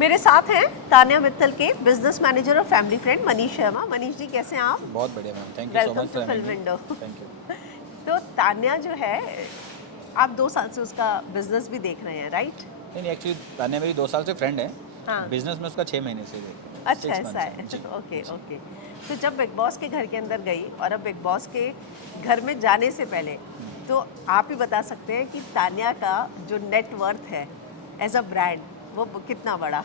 मेरे साथ हैं तान्या मित्तल के बिजनेस मैनेजर और फैमिली फ्रेंड मनीष शर्मा। मनीष जी कैसे हैं आप? बहुत बढ़िया ma'am, thank you so welcome much to for film having window. Me. Thank you. तो तान्या जो है, आप 2 साल से उसका बिजनेस भी देख रहे हैं, राइट? नहीं नहीं, एक्चुअली तान्या मेरी 2 साल से फ्रेंड है। हाँ। बिजनेस में उसका 6 महीने से देख रहे हैं, अच्छा, 6 ऐसा मंथ्स है। है जी। ओके जी। ओके। तो जब बिग बॉस के घर के अंदर गई और अब बिग बॉस के घर में जाने से पहले, तो आप ही बता सकते हैं कि तान्या का जो नेट वर्थ है एज अ ब्रांड, वो कितना बड़ा?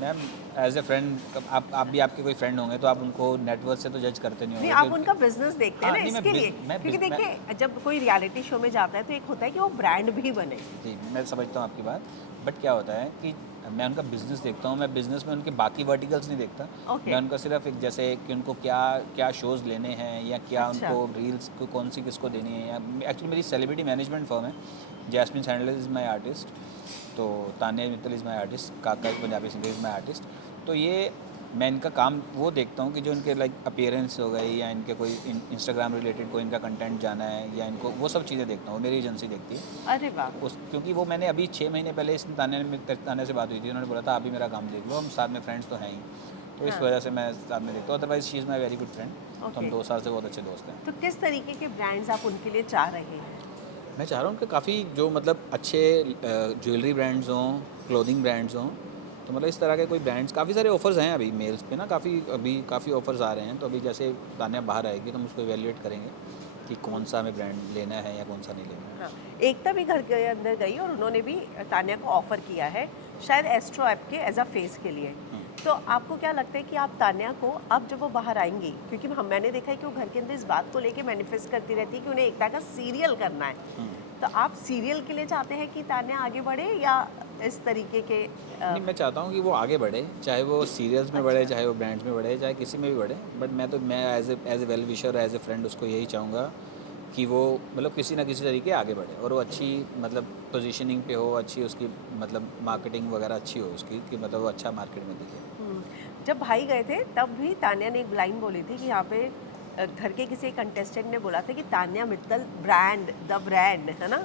मैम, एज ए फ्रेंड आप भी आपके कोई फ्रेंड होंगे तो आप उनको नेटवर्क से तो जज करते नहीं नहीं, होंगे आप कि उनका बिजनेस देखते हैं हाँ ना, नहीं, इसके लिए। क्योंकि मैं देखिए, जब कोई रियलिटी शो में जाता है तो एक होता है कि वो ब्रांड भी बने। जी, मैं समझता हूँ आपकी बात। बट क्या होता है कि मैं उनका बिज़नेस देखता हूँ, मैं बिज़नेस में उनके बाकी वर्टिकल्स नहीं देखता। ओके। मैं उनका सिर्फ एक जैसे कि उनको क्या क्या शोज़ लेने हैं या क्या अच्छा। उनको रील्स को कौन सी किसको देनी है, या एक्चुअली मेरी सेलिब्रिटी मैनेजमेंट फर्म है। Jasmine Sandal is my artist, तो Tanya Mittal is my artist, Kaka is Punjabi singer is my artist. तो ये मैं इनका काम वो देखता हूँ कि जो इनके लाइक अपीयरेंस हो गई, या इनके कोई इंस्टाग्राम रिलेटेड कोई इनका कंटेंट जाना है, या इनको वो सब चीज़ें देखता हूँ। मेरी एजेंसी देखती है। अरे वाह। तो उस क्योंकि वो मैंने अभी 6 महीने पहले इस तान्या से बात हुई थी, उन्होंने बोला था आप भी मेरा काम देख लो, हम साथ में फ्रेंड्स तो हैं ही। तो इस हाँ। वजह से मैं साथ में देखता हूँ, otherwise she is my very good friend. तो हम ओके। 2 साल से बहुत अच्छे दोस्त हैं। तो किस तरीके के ब्रांड्स आप उनके लिए चाह रहे हैं? मैं चाह रहा हूँ कि काफ़ी जो मतलब अच्छे ज्वेलरी ब्रांड्स हों, क्लोथिंग ब्रांड्स हों। तो मतलब इस तरह के कोई ब्रांड्स, काफ़ी सारे ऑफर्स हैं अभी मेल्स पे ना, काफ़ी ऑफर्स आ रहे हैं। तो अभी जैसे तान्या बाहर आएगी तो हम उसको इवेल्युएट करेंगे कि कौन सा हमें ब्रांड लेना है या कौन सा नहीं लेना है। हाँ। एकता भी घर के अंदर गई और उन्होंने भी तान्या को ऑफर किया है, शायद एस्ट्रो ऐप के एज अ फेस के लिए। तो आपको क्या लगता है कि आप तान्या को, अब जब वो बाहर आएंगी, क्योंकि मैंने देखा है कि वो घर के अंदर इस बात को लेके मैनिफेस्ट करती रहती है कि उन्हें एकता का सीरियल करना है। तो आप सीरियल के लिए चाहते हैं कि तान्या आगे बढ़े, या इस तरीके के नहीं, मैं चाहता हूँ कि वो आगे बढ़े, चाहे वो सीरियल्स में बढ़े, अच्छा। चाहे वो ब्रांड्स में बढ़े, चाहे किसी में भी बढ़े। बट मैं as a well wisher, as a friend उसको यही चाहूँगा कि वो मतलब किसी ना किसी तरीके आगे बढ़े, और वो अच्छी मतलब पोजीशनिंग पे हो, अच्छी उसकी मतलब मार्केटिंग वगैरह अच्छी हो उसकी, कि मतलब वो अच्छा मार्केट में दिखे। जब भाई गए थे तब भी तान्या ने एक लाइन बोली थी कि यहाँ पे घर के किसी कंटेस्टेंट ने बोला था कि Tanya Mittal brand, the brand, है ना?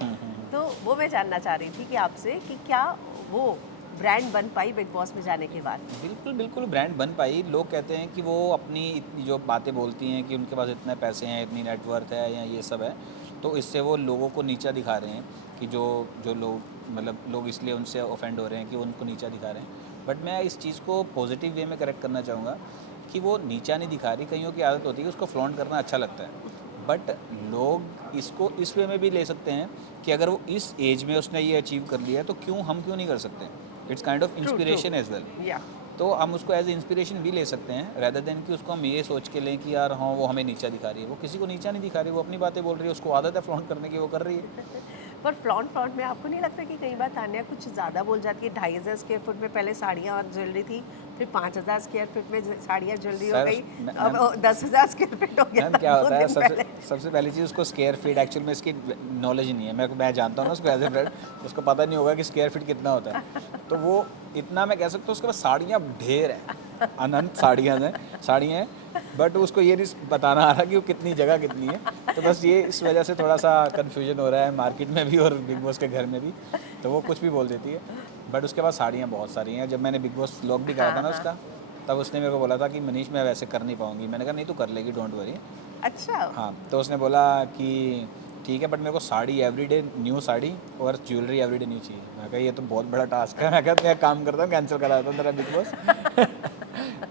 तो वो मैं जानना चाह रही थी कि आपसे कि क्या वो ब्रांड बन पाई बिग बॉस में जाने के बाद? बिल्कुल बिल्कुल ब्रांड बन पाई। लोग कहते हैं कि वो अपनी इतनी जो बातें बोलती हैं कि उनके पास इतने पैसे हैं, इतनी नेटवर्थ है, या ये सब है, तो इससे वो लोगों को नीचा दिखा रहे हैं। कि जो जो लोग मतलब लोग इसलिए उनसे ऑफेंड हो रहे हैं कि वो उनको नीचा दिखा रहे हैं। बट मैं इस चीज़ को पॉजिटिव वे में करेक्ट करना चाहूँगा कि वो नीचा नहीं दिखा रही। कईयों की आदत होती है कि उसको फ्लॉन्ट करना अच्छा लगता है। बट लोग इसको इस वे में भी ले सकते हैं कि अगर वो इस एज में उसने ये अचीव कर लिया है तो हम क्यों नहीं कर सकते। It's kind of true true. Inspiration as well. Yeah. तो हम उसको एज ए इंस्पिरेशन भी ले सकते हैं, रैदर देन कि उसको हम ये सोच के लें कि यार हाँ वो हमें नीचा दिखा रही है। वो किसी को नीचा नहीं दिखा रही, वो अपनी बातें बोल रही है, उसको आदत है फ्लॉन्ट करने की, वो कर रही है। पर फ्लॉन्ट फ्लॉन्ट में आपको नहीं लगता कि कई बार तान्या कुछ ज़्यादा बोल जाती है? 2,500 स्क्वायर फुट में पहले साड़ियाँ और ज्वेलरी थी, फिर 5,000 स्क्वायर फुट में साड़ियाँ ज्वेलरी हो सर गई, अब मैम, 10,000 स्क्वायर फीट हो गया मैम था क्या दो होता है, दिन सबसे पहले। सबसे पहली चीज़ उसको स्क्वायर फीट एक्चुअल में इसकी नॉलेज ही नहीं है। मैं जानता हूँ ना उसको एज ए फ्रेंड, उसको पता नहीं होगा कि स्क्वायर फीट कितना होता है। तो वो इतना मैं कह सकता हूँ, उसके पास साड़ियाँ ढेर हैं, अनंत साड़ियाँ हैं। बट उसको ये नहीं बताना आ रहा कि वो कितनी जगह कितनी है। तो बस ये इस वजह से थोड़ा सा कन्फ्यूजन हो रहा है मार्केट में भी और बिग बॉस के घर में भी। तो वो कुछ भी बोल देती है। बट उसके पास साड़ियाँ बहुत सारी हैं। जब मैंने बिग बॉस व्लॉग भी करा था हाँ ना हाँ। उसका, तब उसने मेरे को बोला था कि मनीष मैं वैसे कर नहीं पाऊँगी। मैंने कहा नहीं तू कर लेगी, डोंट वरी। अच्छा। हाँ, तो उसने बोला कि ठीक है, बट मेरे को साड़ी एवरीडे, न्यू साड़ी और ज्वेलरी एवरीडे नहीं चाहिए। मैं कहा ये तो बहुत बड़ा टास्क है। मैं कहा मैं एक काम करता हूँ, कैंसिल करा देता हूँ तेरा बिग बॉस।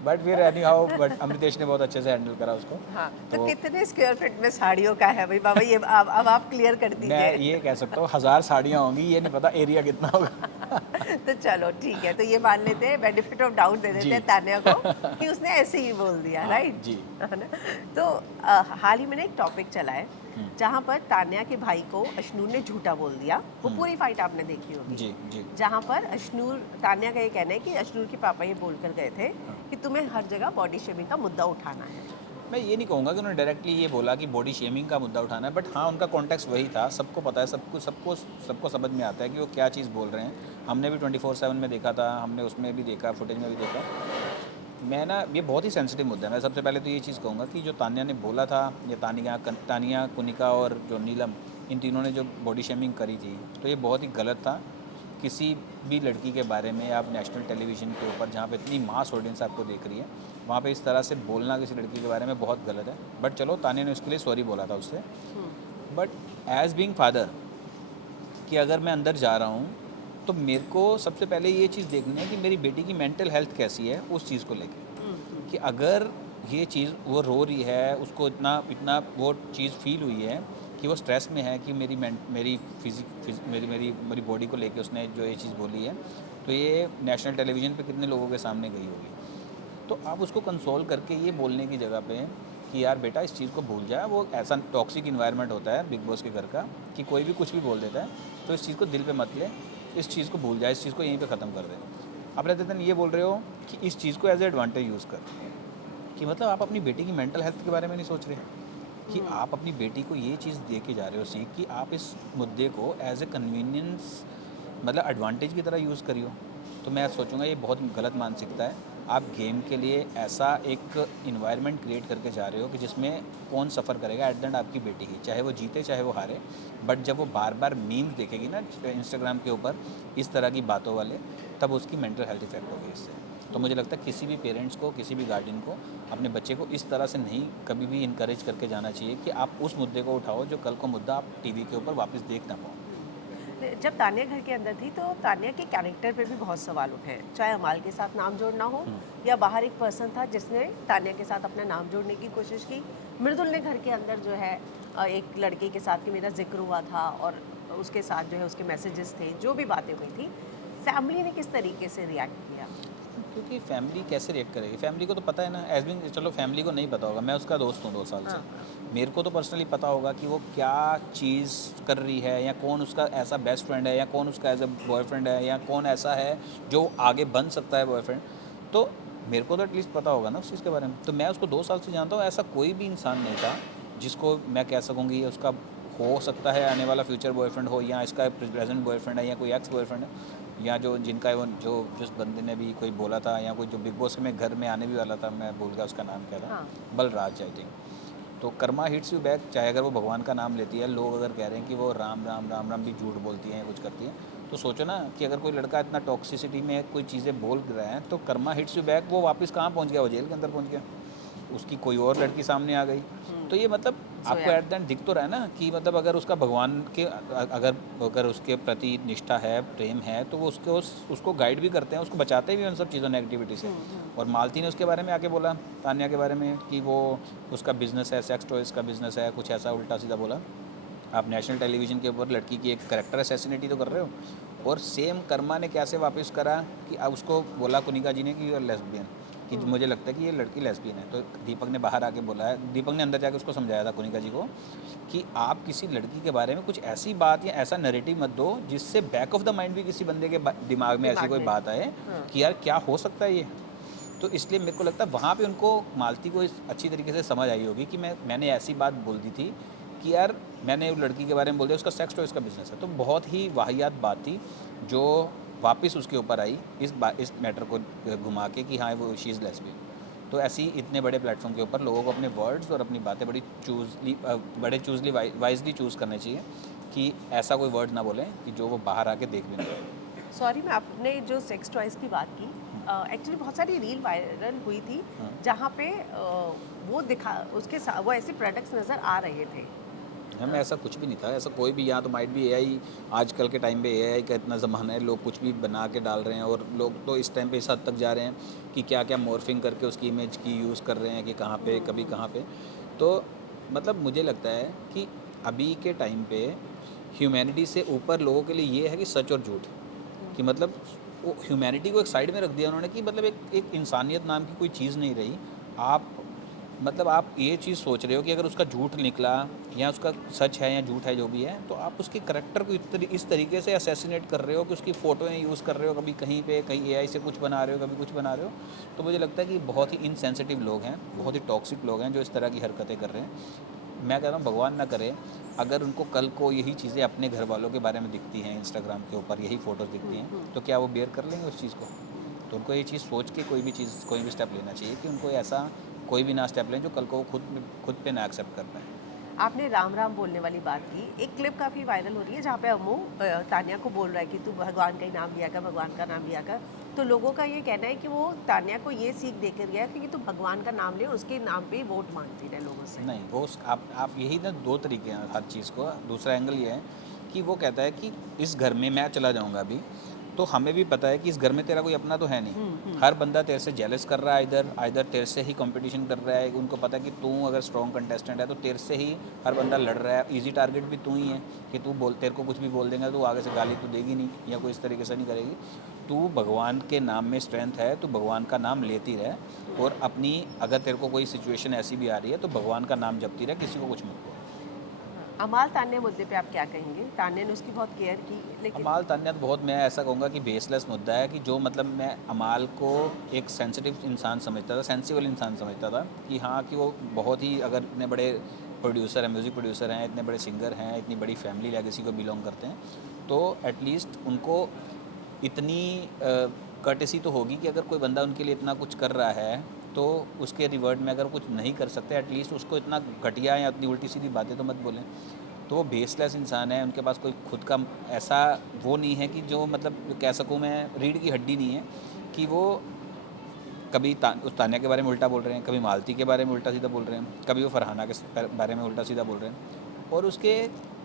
बट फिर एनी हाउ, बट अमृतेश ने बहुत अच्छे से हैंडल करा उसको। हाँ, तो तो कितने स्क्वायर फीट में साड़ियों का है भाई बाबा, ये अब आप क्लियर कर मैं दीजिए। ये कह सकता हूँ 1000 साड़ियाँ होंगी, ये नहीं पता एरिया कितना होगा। तो चलो ठीक है, तो ये मान लेते हैं, बेनिफिट ऑफ डाउट दे देते जी। हैं तान्या को कि उसने ऐसे ही बोल दिया, हाँ राइट? जी। है ना? तो हाल ही में ना एक टॉपिक चला है जहाँ पर तान्या के भाई को अशनूर ने झूठा बोल दिया। वो पूरी फाइट आपने देखी होगी। जी जी। जहाँ पर अशनूर, तान्या का ये कहना है कि अशनूर के पापा ये बोलकर गए थे कि तुम्हें हर जगह बॉडी शेमिंग का मुद्दा उठाना है। मैं ये नहीं कहूँगा कि उन्होंने डायरेक्टली ये बोला कि बॉडी शेमिंग का मुद्दा उठाना है। बट हाँ, उनका कॉन्टेक्स्ट वही था। सबको पता है, सबको समझ में आता है कि वो क्या चीज़ बोल रहे हैं। हमने भी 24/7 में देखा था, हमने उसमें भी देखा, फुटेज में भी देखा। मैं ना, ये बहुत ही सेंसिटिव मुद्दा है। मैं सबसे पहले तो ये चीज़ कहूँगा कि जो तान्या ने बोला था, ये तानिया, कुनिका और जो नीलम, इन तीनों ने जो बॉडी शेमिंग करी थी, तो ये बहुत ही गलत था। किसी भी लड़की के बारे में आप नेशनल टेलीविज़न के ऊपर जहाँ पे इतनी मास ऑडियंस आपको देख रही है, वहाँ पे इस तरह से बोलना किसी लड़की के बारे में बहुत गलत है। बट चलो तान्या ने उसके लिए सॉरी बोला था उससे। बट एज़ बीइंग फादर, कि अगर मैं अंदर जा रहा हूँ तो मेरे को सबसे पहले ये चीज़ देखनी है कि मेरी बेटी की मेंटल हेल्थ कैसी है उस चीज़ को लेके। कि अगर ये चीज़ वो रो रही है, उसको इतना इतना वो चीज़ फील हुई है कि वो स्ट्रेस में है कि मेरी मेरी बॉडी को लेके उसने जो ये चीज़ बोली है, तो ये नेशनल टेलीविज़न पे कितने लोगों के सामने गई होगी। तो आप उसको कंसोल करके ये बोलने की जगह पे कि यार बेटा इस चीज़ को भूल जा, वो ऐसा टॉक्सिक इन्वायरमेंट होता है बिग बॉस के घर का कि कोई भी कुछ भी बोल देता है, तो इस चीज़ को दिल पे मत ले, इस चीज़ को भूल जा, इस चीज़ को यहीं पे ख़त्म कर दे। आप रहते दिन ये बोल रहे हो कि इस चीज़ को एज ए एडवांटेज यूज़ कर, कि मतलब आप अपनी बेटी की मेंटल हेल्थ के बारे में नहीं सोच रहे, कि आप अपनी बेटी को ये चीज़ दे के जा रहे हो सीख कि आप इस मुद्दे को एज ए कन्वीनियंस मतलब एडवांटेज की तरह यूज़ करियो। तो मैं सोचूंगा ये बहुत गलत मानसिकता है। आप गेम के लिए ऐसा एक इन्वायरमेंट क्रिएट करके जा रहे हो कि जिसमें कौन सफ़र करेगा एट द एंड आपकी बेटी ही, चाहे वो जीते चाहे वो हारे। बट जब वो बार बार मीम्स देखेगी ना इंस्टाग्राम के ऊपर इस तरह की बातों वाले, तब उसकी मेंटल हेल्थ इफेक्ट होगी इससे। तो मुझे लगता है किसी भी पेरेंट्स को, किसी भी गार्डियन को अपने बच्चे को इस तरह से नहीं कभी भी इनकरेज करके जाना चाहिए कि आप उस मुद्दे को उठाओ जो कल को मुद्दा आप टीवी के ऊपर वापस देख ना पाओ। जब तान्या घर के अंदर थी तो तान्या के कैरेक्टर पे भी बहुत सवाल उठे, चाहे अमाल के साथ नाम जोड़ना हो या बाहर एक पर्सन था जिसने तान्या के साथ अपना नाम जोड़ने की कोशिश की। मृदुल ने घर के अंदर जो है एक लड़के के साथ कि मेरा जिक्र हुआ था और उसके साथ जो है उसके मैसेजेस थे, जो भी बातें हुई थी, फैमिली ने किस तरीके से रिएक्ट किया? क्योंकि फैमिली कैसे रिएक्ट करेगी, फैमिली को तो पता है ना। एज बिन चलो फैमिली को नहीं पता होगा, मैं उसका दोस्त हूँ 2 साल से। हाँ, मेरे को तो पर्सनली पता होगा कि वो क्या चीज़ कर रही है, या कौन उसका ऐसा बेस्ट फ्रेंड है, या कौन उसका एज अ बॉयफ्रेंड है, या कौन ऐसा है जो आगे बन सकता है बॉयफ्रेंड। तो मेरे को तो एटलीस्ट पता होगा ना उस चीज़ के बारे में। तो मैं उसको 2 साल से जानता हूँ, ऐसा कोई भी इंसान नहीं था जिसको मैं कह सकूँगी उसका हो सकता है आने वाला फ्यूचर बॉयफ्रेंड हो, या इसका प्रेजेंट बॉयफ्रेंड है, या कोई एक्स बॉयफ्रेंड है, या जो जिनका वो जो जिस बंदे ने भी कोई बोला था, या कोई जो बिग बॉस में घर में आने भी वाला था, मैं भूल गया उसका नाम क्या था, हाँ, बलराज आई थिंक। तो कर्मा हिट्स यू बैक, चाहे अगर वो भगवान का नाम लेती है, लोग अगर कह रहे हैं कि वो राम राम राम राम भी झूठ बोलती हैं, कुछ करती हैं, तो सोचो ना कि अगर कोई लड़का इतना टॉक्सिसिटी में कोई चीज़ें बोल रहा है, तो कर्मा हिट्स यू बैक, वो वापस कहाँ पहुँच गया, वो जेल के अंदर पहुँच गया, उसकी कोई और लड़की सामने आ गई। तो ये मतलब आपको जोया। एट द एंड दिख तो रहा है ना कि मतलब अगर उसका भगवान के अगर अगर उसके प्रति निष्ठा है, प्रेम है, तो वो उसको गाइड भी करते हैं, उसको बचाते भी हैं उन सब चीज़ों नेगेटिविटी से। और मालती ने उसके बारे में आके बोला, तान्या के बारे में, कि वो उसका बिजनेस है, सेक्स टॉयज़ का बिजनेस है, कुछ ऐसा उल्टा सीधा बोला। आप नेशनल टेलीविज़न के ऊपर लड़की की एक करेक्टर असैसिनेट ही तो कर रहे हो। और सेम कर्मा ने कैसे वापस करा कि अब उसको बोला कुनिका जी ने कि यू आर लेस्बियन, कि मुझे लगता है कि ये लड़की लेस्बियन है। तो दीपक ने बाहर आके बोला है, दीपक ने अंदर जाके उसको समझाया था कुनिका जी को कि आप किसी लड़की के बारे में कुछ ऐसी बात या ऐसा नैरेटिव मत दो जिससे बैक ऑफ द माइंड भी किसी बंदे के दिमाग में ऐसी दिमाग कोई में बात आए हाँ, कि यार क्या हो सकता है ये। तो इसलिए मेरे को लगता है वहाँ पे उनको, मालती को इस अच्छी तरीके से समझ आई होगी कि मैंने ऐसी बात बोल दी थी कि यार मैंने वो लड़की के बारे में बोल दिया उसका सेक्स टॉयज़ का बिजनेस है। तो बहुत ही वाहियात बात थी जो वापस उसके ऊपर आई इस मैटर को घुमा के कि हाँ वो शी इज़ लेस्बियन। तो ऐसी इतने बड़े प्लेटफॉर्म के ऊपर लोगों को अपने वर्ड्स और अपनी बातें बड़े चूजली वाइजली चूज़ करने चाहिए, कि ऐसा कोई वर्ड ना बोलें कि जो वो बाहर आके देख भी ना पाए। सॉरी, मैं आपने जो सेक्स टॉयज़ की बात की, एक्चुअली बहुत सारी रील वायरल हुई थी हाँ। जहाँ पे वो दिखा उसके साथ वो ऐसे प्रोडक्ट्स नज़र आ रहे थे। हमें ऐसा कुछ भी नहीं था, ऐसा कोई भी, यहाँ तो माइट भी एआई, आजकल के टाइम पे एआई का इतना ज़माना है, लोग कुछ भी बना के डाल रहे हैं। और लोग तो इस टाइम पे इस हद तक जा रहे हैं कि क्या क्या मॉर्फिंग करके उसकी इमेज की यूज़ कर रहे हैं कि कहाँ पे कभी कहाँ पे। तो मतलब मुझे लगता है कि अभी के टाइम पे ह्यूमैनिटी से ऊपर लोगों के लिए ये है कि सच और झूठ, कि मतलब वो ह्यूमैनिटी को एक साइड में रख दिया उन्होंने, कि मतलब एक इंसानियत नाम की कोई चीज़ नहीं रही। आप मतलब आप ये चीज़ सोच रहे हो कि अगर उसका झूठ निकला या उसका सच है या झूठ है जो भी है, तो आप उसके करैक्टर को इस तरीके से असैसिनेट कर रहे हो कि उसकी फ़ोटोएँ यूज़ कर रहे हो, कभी कहीं पे कहीं एआई से कुछ बना रहे हो, कभी कुछ बना रहे हो। तो मुझे लगता है कि बहुत ही इनसेंसिटिव लोग हैं, बहुत ही टॉक्सिक लोग हैं जो इस तरह की हरकतें कर रहे हैं। मैं कह रहा हूँ भगवान ना करे अगर उनको कल को यही चीज़ें अपने घर वालों के बारे में दिखती हैं, इंस्टाग्राम के ऊपर यही फ़ोटोज़ दिखती हैं, तो क्या वो बेयर कर लेंगे उस चीज़ को। तो उनको ये चीज़ सोच के कोई भी स्टेप लेना चाहिए कि उनको ऐसा कोई भी ना स्टेप लें जो कल को वो खुद पे ना एक्सेप्ट कर पाएँ। आपने राम राम बोलने वाली बात की, एक क्लिप काफ़ी वायरल हो रही है जहाँ पे अम्मू तान्या को बोल रहा है कि तू भगवान का ही नाम लिया कर, भगवान का नाम लिया कर। तो लोगों का ये कहना है कि वो तान्या को ये सीख देकर गया कि तू भगवान का नाम ले, उसके नाम पे ही वोट मांगती रहे लोगों से। नहीं वो आप यही ना दो तरीके हैं हर चीज़ को। दूसरा एंगल ये है कि वो कहता है कि इस घर में मैं चला जाऊंगा अभी, तो हमें भी पता है कि इस घर में तेरा कोई अपना तो है नहीं। हर बंदा तेरे से जेलस कर रहा है, इधर तेरे से ही कंपटीशन कर रहा है। उनको पता है कि तू अगर स्ट्रॉन्ग कंटेस्टेंट है तो तेरे से ही हर बंदा लड़ रहा है। इजी टारगेट भी तू ही है कि तेरे को कुछ भी बोल देगा तो आगे से गाली तो देगी नहीं या कोई इस तरीके से नहीं करेगी। तू भगवान के नाम में स्ट्रेंथ है, तू भगवान का नाम लेती रहे और अपनी अगर तेरे को कोई सिचुएशन ऐसी भी आ रही है तो भगवान का नाम जपती रहे, किसी को कुछ मत बोल। अमाल तान्या मुद्दे पे आप क्या कहेंगे? तान्या ने उसकी बहुत केयर की, लेकिन अमाल तान्या तो बहुत, मैं ऐसा कहूँगा कि बेसलेस मुद्दा है कि जो मतलब मैं अमाल को एक सेंसिटिव इंसान समझता था, सेंसिबल इंसान समझता था कि हाँ कि वो बहुत ही, अगर इतने बड़े प्रोड्यूसर हैं, म्यूज़िक प्रोड्यूसर हैं, इतने बड़े सिंगर हैं, इतनी बड़ी फैमिली लेगेसी को बिलोंग करते हैं, तो एटलीस्ट उनको इतनी कर्टेसी तो होगी कि अगर कोई बंदा उनके लिए इतना कुछ कर रहा है तो उसके रिवर्ड में अगर कुछ नहीं कर सकते एटलीस्ट उसको इतना घटिया या इतनी उल्टी सीधी बातें तो मत बोलें। तो वो बेसलेस इंसान है, उनके पास कोई खुद का ऐसा वो नहीं है कि जो मतलब कह सकूँ मैं रीढ़ की हड्डी नहीं है कि वो कभी उस तान्या के बारे में उल्टा बोल रहे हैं, कभी मालती के बारे में उल्टा सीधा बोल रहे हैं, कभी वो फरहाना के बारे में उल्टा सीधा बोल रहे हैं और उसके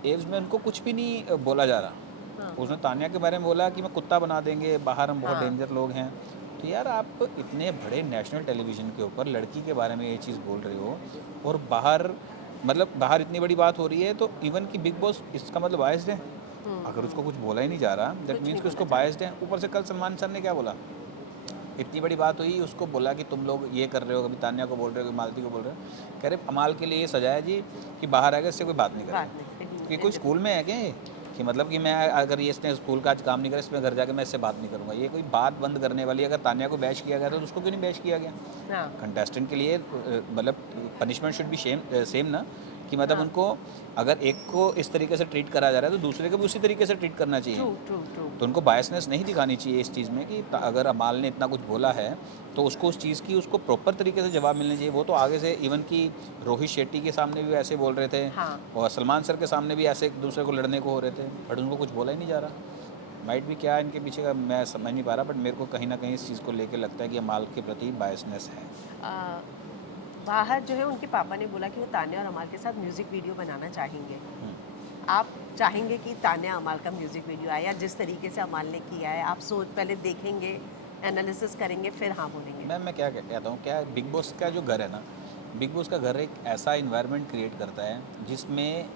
एव्स में उनको कुछ भी नहीं बोला जा रहा। हाँ, उसने तान्या के बारे में बोला कि मैं कुत्ता बना देंगे, बाहर हम बहुत हाँ, डेंजर लोग हैं। तो यार आप इतने बड़े नेशनल टेलीविज़न के ऊपर लड़की के बारे में ये चीज़ बोल रहे हो और बाहर मतलब बाहर इतनी बड़ी बात हो रही है, तो इवन कि बिग बॉस इसका मतलब बायस्ड है। अगर उसको कुछ बोला ही नहीं जा रहा दैट कुछ मीन्स नहीं कि उसको बोला जा बायस्ड है। ऊपर से कल सलमान सर ने क्या बोला, इतनी बड़ी बात हुई उसको बोला कि तुम लोग ये कर रहे हो, कभी तान्या को बोल रहे हो, कभी मालती को बोल रहे हो। कह रहे अमाल के लिए ये सजा है जी कि बाहर आकर इससे कोई बात नहीं रहा। बात करेगा। नहीं, कि कोई स्कूल में है क्या ये? कि मतलब कि मैं अगर ये इसने स्कूल का आज काम नहीं करा, इसमें घर जाके मैं इससे बात नहीं करूँगा, ये कोई बात बंद करने वाली। अगर तान्या को बैश किया गया था तो उसको क्यों नहीं बैश किया गया? हाँ, कंटेस्टेंट के लिए मतलब पनिशमेंट शुड बी सेम ना, कि मतलब हाँ, उनको अगर एक को इस तरीके से ट्रीट करा जा रहा है तो दूसरे को भी उसी तरीके से ट्रीट करना चाहिए। True, true, true. तो उनको बायसनेस नहीं दिखानी चाहिए इस चीज़ में कि अगर अमाल ने इतना कुछ बोला है तो उसको उस चीज़ की उसको प्रॉपर तरीके से जवाब मिलना चाहिए। वो तो आगे से इवन कि रोहित शेट्टी के सामने भी ऐसे बोल रहे थे हाँ, और सलमान सर के सामने भी ऐसे एक दूसरे को लड़ने को हो रहे थे, बट उनको कुछ बोला ही नहीं जा रहा। माइट भी क्या इनके पीछे का मैं समझ नहीं पा रहा, बट मेरे को कहीं ना कहीं इस चीज़ को लेकर लगता है कि अमाल के प्रति बायसनेस है। आ, बाहर जो है उनके पापा ने बोला कि वो तान्या और अमाल के साथ म्यूजिक वीडियो बनाना चाहेंगे। आप चाहेंगे कि तान्या अमाल का म्यूजिक वीडियो आए, या जिस तरीके से अमाल ने किया है आप सोच पहले देखेंगे, एनालिसिस करेंगे, फिर हाँ बोलेंगे? मैं क्या कहता हूँ, क्या बिग बॉस का जो घर है ना, बिग बॉस का घर एक ऐसा इन्वायरमेंट क्रिएट करता है जिसमें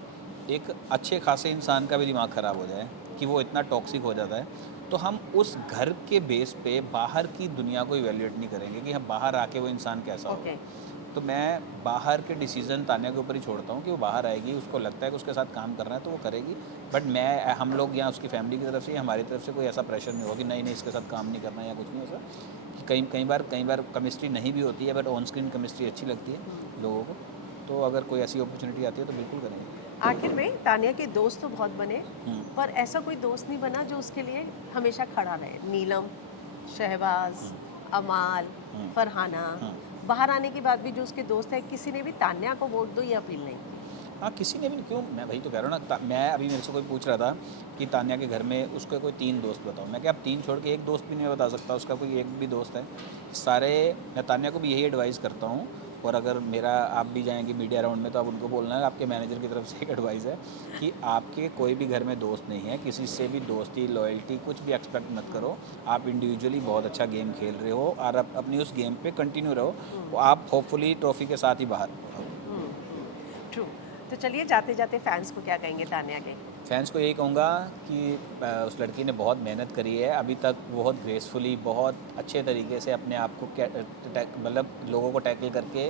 एक अच्छे खासे इंसान का भी दिमाग ख़राब हो जाए कि वो इतना टॉक्सिक हो जाता है। तो हम उस घर के बेस पे बाहर की दुनिया को इवेल्युएट नहीं करेंगे कि हम बाहर आके वो इंसान कैसा होगा। ओके। तो मैं बाहर के डिसीजन तान्या के ऊपर ही छोड़ता हूँ कि वो बाहर आएगी, उसको लगता है कि उसके साथ काम करना है तो वो करेगी। बट मैं हम लोग या उसकी फैमिली की तरफ से या हमारी तरफ से कोई ऐसा प्रेशर नहीं होगा कि नहीं इसके साथ काम नहीं करना या कुछ नहीं ऐसा। कि कई बार कमिस्ट्री नहीं भी होती है बट ऑन स्क्रीन कमिस्ट्री अच्छी लगती है लोगों को। तो अगर कोई ऐसी अपॉर्चुनिटी आती है तो बिल्कुल करेंगे। आखिर में तान्या के दोस्त तो बहुत बने, हम्म, पर ऐसा कोई दोस्त नहीं बना जो उसके लिए हमेशा खड़ा रहे। नीलम, शहबाज, अमाल, हम्म, फरहाना, हम्म। बाहर आने के बाद भी जो उसके दोस्त हैं, किसी ने भी तान्या को वोट दो ये अपील नहीं की। हाँ किसी ने भी क्यों, मैं वही तो कह रहा हूँ ना। मैं अभी मेरे से कोई पूछ रहा था कि तान्या के घर में उसके कोई 3 दोस्त बताओ, मैं क्या अब 3 छोड़ के एक दोस्त भी नहीं बता सकता, उसका कोई एक भी दोस्त है सारे। मैं तान्या को भी यही एडवाइस करता हूँ। और अगर मेरा आप भी जाएंगे मीडिया राउंड में तो आप उनको बोलना है, आपके मैनेजर की तरफ से एक एडवाइस है कि आपके कोई भी घर में दोस्त नहीं है, किसी से भी दोस्ती लॉयल्टी कुछ भी एक्सपेक्ट मत करो। आप इंडिविजुअली बहुत अच्छा गेम खेल रहे हो और आप अपनी उस गेम पे कंटिन्यू रहो, तो आप होपफुली ट्रॉफी के साथ ही बाहर आओ। ट्रू। तो चलिए जाते जाते फैंस को क्या कहेंगे तान्या के? फैंस को यही कहूँगा कि उस लड़की ने बहुत मेहनत करी है अभी तक, बहुत ग्रेसफुली बहुत अच्छे तरीके से अपने आप को मतलब लोगों को टैकल करके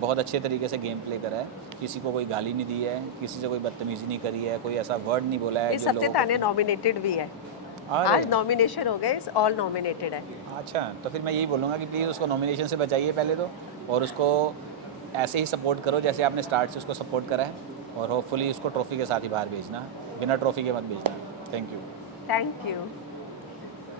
बहुत अच्छे तरीके से गेम प्ले करा है। किसी को कोई गाली नहीं दी है, किसी से कोई बदतमीज़ी नहीं करी है, कोई ऐसा वर्ड नहीं बोला है इस जो हफ्ते लोगों तान्या नॉमिनेटेड भी है। को। अरे आज नॉमिनेशन हो गए, ऑल नॉमिनेटेड है। अच्छा, तो फिर मैं यही बोलूँगा कि प्लीज़ उसको नॉमिनेशन से बचाइए पहले तो, और उसको ऐसे ही सपोर्ट करो जैसे आपने स्टार्ट से उसको सपोर्ट करा है, और होपफुली उसको ट्रॉफ़ी के साथ ही बाहर भेजना, बिना ट्रॉफ़ी के मत भेजना। Thank you. Thank you.